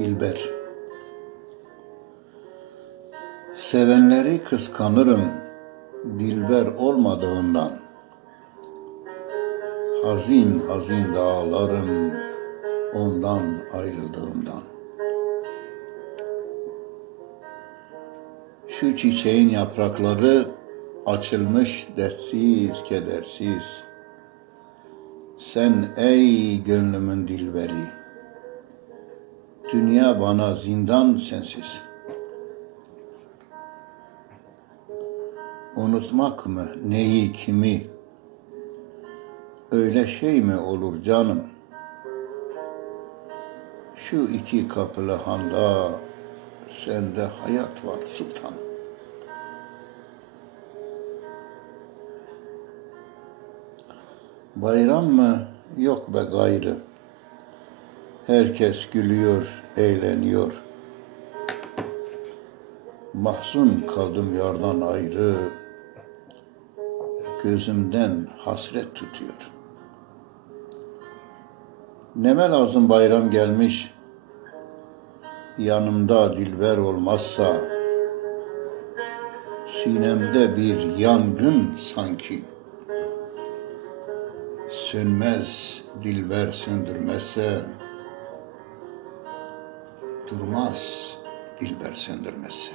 Dilber. Sevenleri kıskanırım dilber olmadığından. Hazin hazin dağlarım ondan ayrıldığımdan. Şu çiçeğin yaprakları açılmış dertsiz kedersiz. Sen ey gönlümün dilberi, dünya bana zindan sensiz. Unutmak mı neyi kimi, öyle şey mi olur canım? Şu iki kapılı handa sende hayat var sultan. Bayram mı yok be gayrı, herkes gülüyor, eğleniyor. Mahzun kaldım yardan ayrı, gözümden hasret tutuyor. Neme lazım bayram gelmiş, yanımda dilber olmazsa, sinemde bir yangın sanki. Sönmez dilber söndürmezse, durmaz dilber söndürmezse.